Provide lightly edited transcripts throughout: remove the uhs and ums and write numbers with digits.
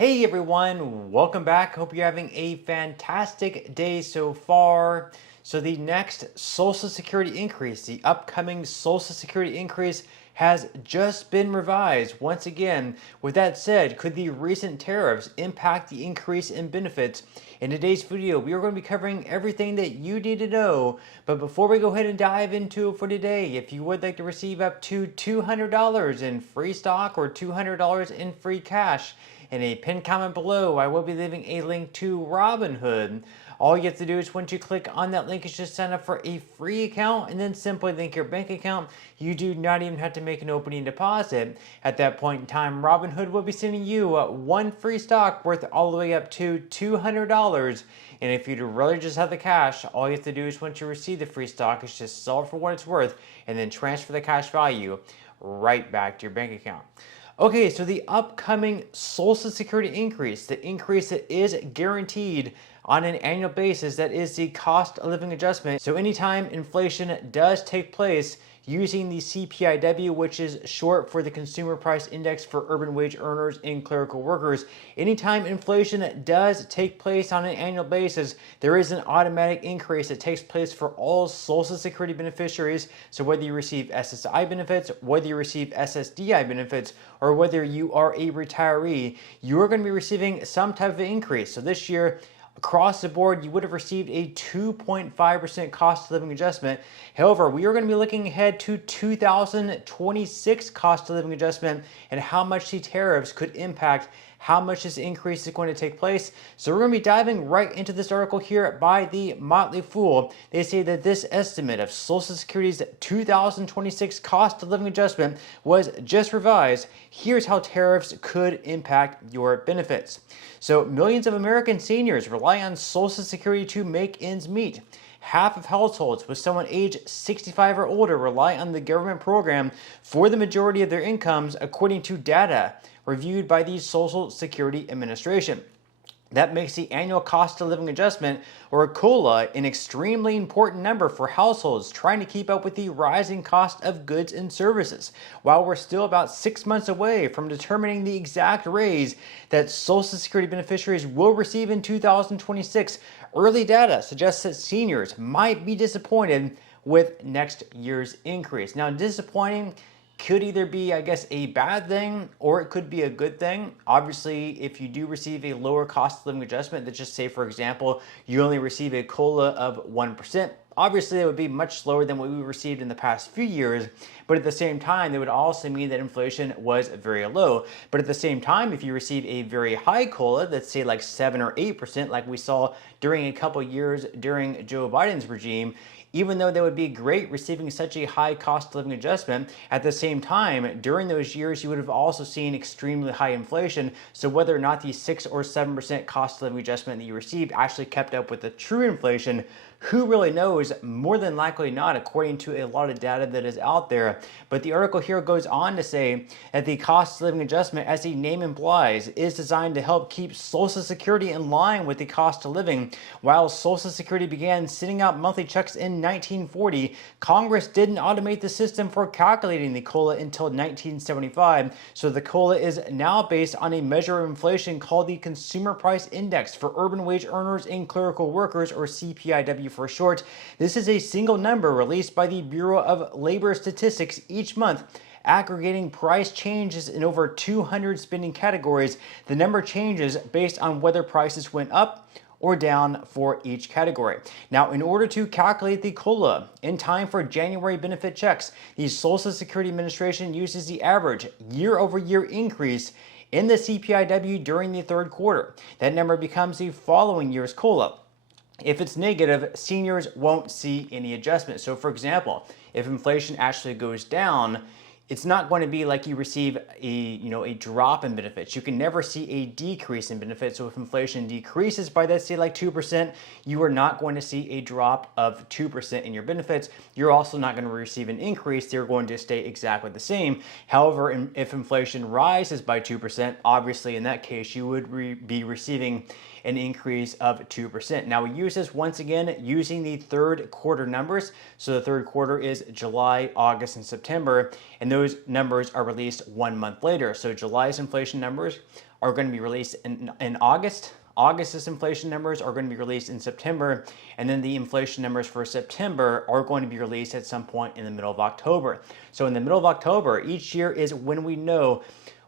Hey everyone, welcome back. Hope you're having a fantastic day so far. So the next Social Security increase, the upcoming Social Security increase has just been revised once again. With that said, could the recent tariffs impact the increase in benefits? In today's video, we are going to be covering everything that you need to know. But before we go ahead and dive into it for today, if you would like to receive up to $200 in free stock or $200 in free cash, in a pinned comment below, I will be leaving a link to Robinhood. All you have to do is once you click on that link is just sign up for a free account and then simply link your bank account. You do not even have to make an opening deposit. At that point in time, Robinhood will be sending you one free stock worth all the way up to $200. And if you'd really just have the cash, all you have to do is once you receive the free stock is just sell it for what it's worth and then transfer the cash value right back to your bank account. Okay, so the upcoming Social Security increase, the increase that is guaranteed on an annual basis, that is the cost of living adjustment. So anytime inflation does take place using the CPIW, which is short for the Consumer Price Index for urban wage earners and clerical workers, anytime inflation does take place on an annual basis, there is an automatic increase that takes place for all Social Security beneficiaries. So whether you receive SSI benefits, whether you receive SSDI benefits, or whether you are a retiree, you are going to be receiving some type of increase. So this year, across the board, you would have received a 2.5% cost of living adjustment. However, we are going to be looking ahead to 2026 cost of living adjustment and how much the tariffs could impact how much this increase is going to take place. So we're going to be diving right into this article here by the Motley Fool. They say that this estimate of Social Security's 2026 cost of living adjustment was just revised. Here's how tariffs could impact your benefits. So millions of American seniors rely on Social Security to make ends meet. Half of households with someone age 65 or older rely on the government program for the majority of their incomes, according to data reviewed by the Social Security Administration. That makes the annual cost of living adjustment, or COLA, an extremely important number for households trying to keep up with the rising cost of goods and services. While we're still about 6 months away from determining the exact raise that Social Security beneficiaries will receive in 2026, early data suggests that seniors might be disappointed with next year's increase. Now, disappointing could either be, I guess, a bad thing or it could be a good thing. Obviously, if you do receive a lower cost of living adjustment, let's just say, for example, you only receive a COLA of 1%. Obviously, that would be much slower than what we received in the past few years, but at the same time, that would also mean that inflation was very low. But at the same time, if you receive a very high COLA, let's say like 7 or 8%, like we saw during a couple years during Joe Biden's regime, even though that would be great receiving such a high cost of living adjustment, at the same time, during those years, you would have also seen extremely high inflation. So whether or not the 6 or 7% cost of living adjustment that you received actually kept up with the true inflation, who really knows? More than likely not, according to a lot of data that is out there. But the article here goes on to say that the cost of living adjustment, as the name implies, is designed to help keep Social Security in line with the cost of living. While Social Security began sending out monthly checks in 1940, Congress didn't automate the system for calculating the COLA until 1975. So the COLA is now based on a measure of inflation called the Consumer Price Index for urban wage earners and clerical workers, or CPIW for short. This is a single number released by the Bureau of Labor Statistics each month, aggregating price changes in over 200 spending categories. The number changes based on whether prices went up or down for each category. Now, in order to calculate the COLA in time for January benefit checks, the Social Security Administration uses the average year-over-year increase in the CPIW during the third quarter. That number becomes the following year's COLA. If it's negative, seniors won't see any adjustment. So for example, if inflation actually goes down, it's not going to be like you receive a drop in benefits. You can never see a decrease in benefits. So if inflation decreases by, let's say, like 2%, you are not going to see a drop of 2% in your benefits. You're also not going to receive an increase. They're going to stay exactly the same. However, if inflation rises by 2%, obviously in that case, you would be receiving an increase of 2%. Now we use this once again using the third quarter numbers. So the third quarter is July, August, and September. And those those numbers are released 1 month later. So July's inflation numbers are going to be released in August. August's inflation numbers are going to be released in September, and then the inflation numbers for September are going to be released at some point in the middle of October. So in the middle of October, each year is when we know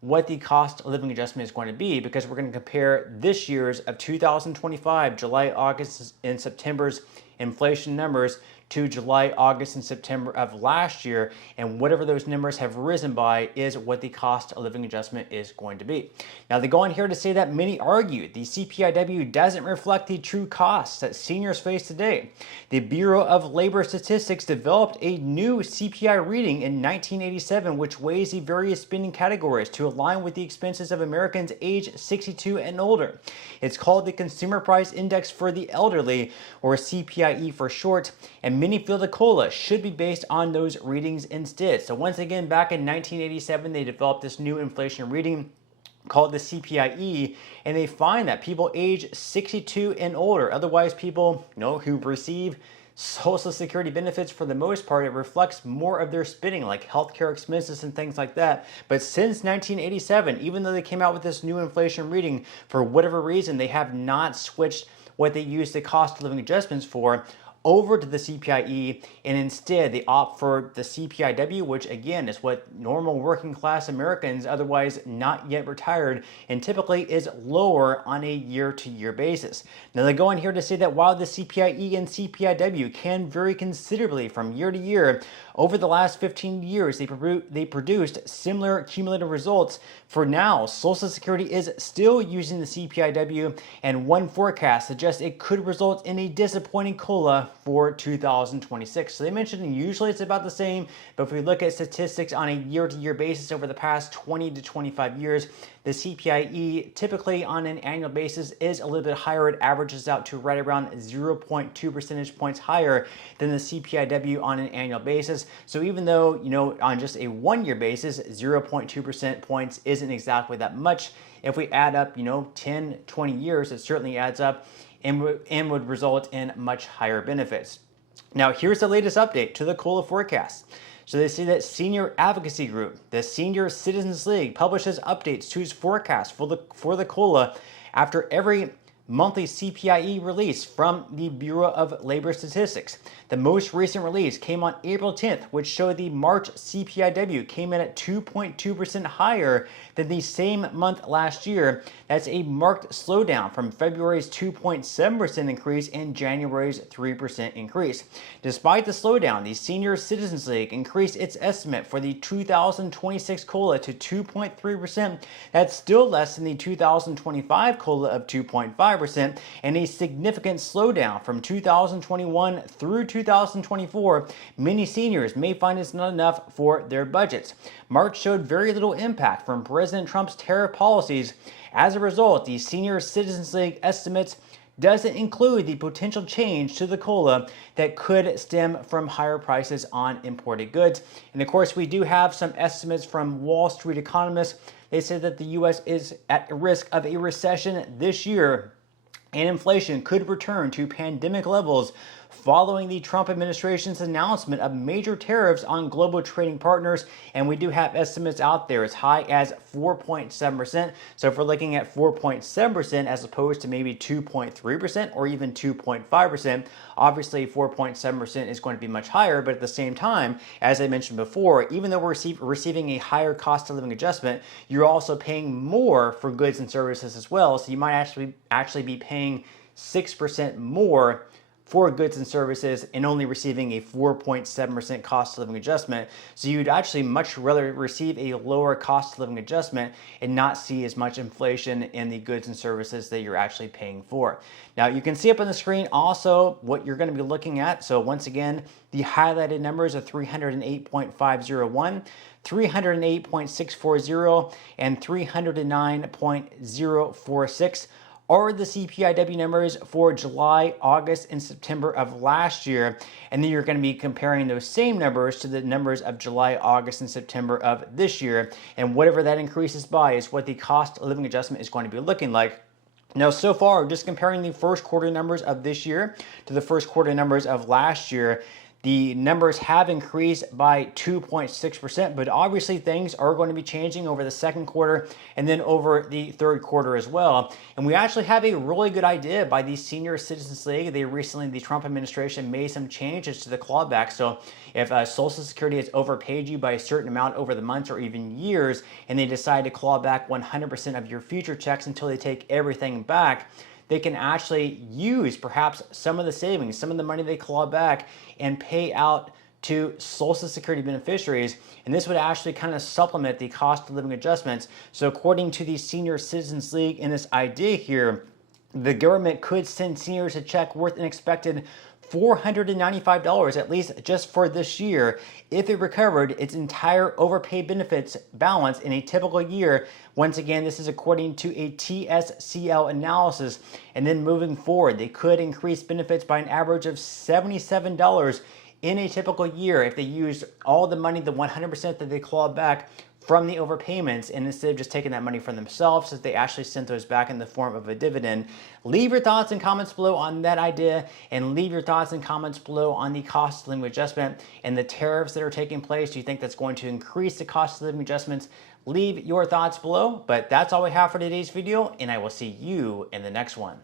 what the cost of living adjustment is going to be, because we're going to compare this year's of 2025, July, August, and September's inflation numbers to July, August, and September of last year, and whatever those numbers have risen by is what the cost of living adjustment is going to be. Now, they go on here to say that many argue the CPIW doesn't reflect the true costs that seniors face today. The Bureau of Labor Statistics developed a new CPI reading in 1987, which weighs the various spending categories to align with the expenses of Americans aged 62 and older. It's called the Consumer Price Index for the Elderly, or CPIE for short, and many feel the COLA should be based on those readings instead. So once again, back in 1987, they developed this new inflation reading called the CPIE, and they find that people age 62 and older, otherwise people who receive Social Security benefits, for the most part, it reflects more of their spending, like healthcare expenses and things like that. But since 1987, even though they came out with this new inflation reading, for whatever reason, they have not switched what they use the cost of living adjustments for over to the CPIE, and instead they opt for the CPIW, which again is what normal working class Americans, otherwise not yet retired, and typically is lower on a year-to-year basis. Now they go on here to say that while the CPIE and CPIW can vary considerably from year to year, over the last 15 years, they produced similar cumulative results. For now, Social Security is still using the CPIW, and one forecast suggests it could result in a disappointing COLA for 2026. So they mentioned usually it's about the same, but if we look at statistics on a year-to-year basis over the past 20 to 25 years, the CPIE typically on an annual basis is a little bit higher. It averages out to right around 0.2 percentage points higher than the CPIW on an annual basis. So even though, on just a 1 year basis, 0.2 percent points isn't exactly that much, if we add up, 10, 20 years, it certainly adds up and would result in much higher benefits. Now, here's the latest update to the COLA forecast. So they say that Senior Advocacy Group, the Senior Citizens League, publishes updates to its forecast for the COLA after every monthly CPIE release from the Bureau of Labor Statistics. The most recent release came on April 10th, which showed the March CPIW came in at 2.2% higher than the same month last year. That's a marked slowdown from February's 2.7% increase and January's 3% increase. Despite the slowdown, the Senior Citizens League increased its estimate for the 2026 COLA to 2.3%. That's still less than the 2025 COLA of 2.5%, and a significant slowdown from 2021 through 2024. Many seniors may find it's not enough for their budgets. March showed very little impact from President Trump's tariff policies. As a result, the Senior Citizens League estimates doesn't include the potential change to the COLA that could stem from higher prices on imported goods. And of course, we do have some estimates from Wall Street economists. They say that the U.S. is at risk of a recession this year, and inflation could return to pandemic levels following the Trump administration's announcement of major tariffs on global trading partners. And we do have estimates out there as high as 4.7%. So if we're looking at 4.7% as opposed to maybe 2.3% or even 2.5%, obviously 4.7% is going to be much higher. But at the same time, as I mentioned before, even though we're receiving a higher cost of living adjustment, you're also paying more for goods and services as well. So you might actually be paying 6% more for goods and services and only receiving a 4.7% cost of living adjustment. So you'd actually much rather receive a lower cost of living adjustment and not see as much inflation in the goods and services that you're actually paying for. Now you can see up on the screen also what you're going to be looking at. So once again, the highlighted numbers are 308.501, 308.640, and 309.046. are the CPIW numbers for July, August, and September of last year. And then you're going to be comparing those same numbers to the numbers of July, August, and September of this year. And whatever that increases by is what the cost of living adjustment is going to be looking like. Now, so far, just comparing the first quarter numbers of this year to the first quarter numbers of last year, the numbers have increased by 2.6%, but obviously things are going to be changing over the second quarter and then over the third quarter as well. And we actually have a really good idea by the Senior Citizens League. The Trump administration made some changes to the clawback. So if Social Security has overpaid you by a certain amount over the months or even years, and they decide to claw back 100% of your future checks until they take everything back, they can actually use perhaps some of the savings, some of the money they claw back, and pay out to Social Security beneficiaries. And this would actually kind of supplement the cost of living adjustments. So according to the Senior Citizens League in this idea here, the government could send seniors a check worth an expected $495 at least just for this year if it recovered its entire overpaid benefits balance in a typical year. Once again, this is according to a TSCL analysis. And then moving forward, they could increase benefits by an average of $77 in a typical year if they used all the money, the 100% that they clawed back from the overpayments, and instead of just taking that money for themselves, that they actually sent those back in the form of a dividend. Leave your thoughts and comments below on that idea, and leave your thoughts and comments below on the cost of living adjustment and the tariffs that are taking place. Do you think that's going to increase the cost of living adjustments? Leave your thoughts below, but that's all we have for today's video, and I will see you in the next one.